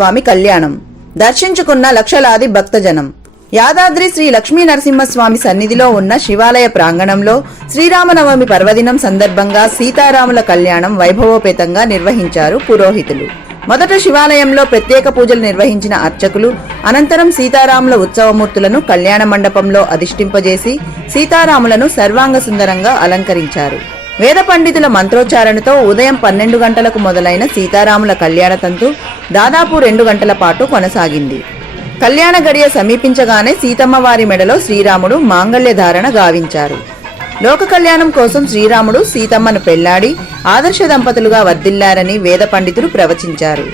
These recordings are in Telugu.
స్వామి కళ్యాణం దర్శించుకున్న లక్షలాది భక్తజనం. యాదాద్రి శ్రీ లక్ష్మీ నరసింహస్వామి సన్నిధిలో ఉన్న శివాలయ ప్రాంగణంలో శ్రీరామనవమి పర్వదినం సందర్భంగా సీతారాముల కళ్యాణం వైభవోపేతంగా నిర్వహించారు పురోహితులు. మొదట శివాలయంలో ప్రత్యేక పూజలు నిర్వహించిన అర్చకులు అనంతరం సీతారాముల ఉత్సవమూర్తులను కళ్యాణ మండపంలో అధిష్ఠింపజేసి సీతారాములను సర్వాంగ సుందరంగా అలంకరించారు. వేద పండితుల మంత్రోచ్చారణతో ఉదయం 12 గంటలకు మొదలైన సీతారాముల కళ్యాణ తంతు దాదాపు 2 గంటల పాటు కొనసాగింది. కళ్యాణ గడియ సమీపించగానే సీతమ్మ వారి మెడలో శ్రీరాముడు మాంగళ్య ధారణ గావించారు. లోక కళ్యాణం కోసం శ్రీరాముడు సీతమ్మను పెళ్లాడి ఆదర్శ దంపతులుగా వర్ధిల్లారని వేద పండితులు ప్రవచించారు.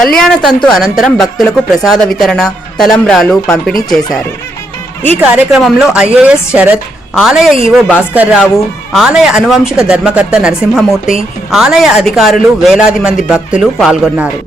కళ్యాణ తంతు అనంతరం భక్తులకు ప్రసాద వితరణ, తలంబ్రాలు పంపిణీ చేశారు. ఈ కార్యక్రమంలో ఐఏఎస్ శరత్, ఆలయ ఈవో భాస్కర్ రావు, ఆలయ అనువంశిక ధర్మకర్త నరసింహమూర్తి, ఆలయ అధికారులు, వేలాది మంది భక్తులు పాల్గొన్నారు.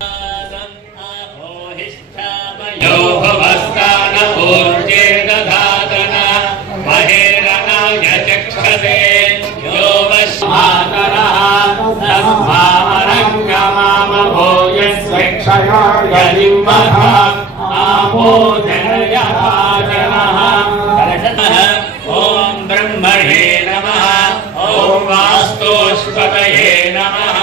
ఓం బ్రహ్మణే నమః. ఓం వాస్తుస్పతయే నమః.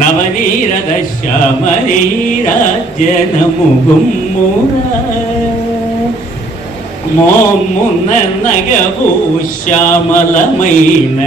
నవనీరద శ్యామరీరాజ్యనము గుమ్మురా మోమున నగవు శ్యామలమైన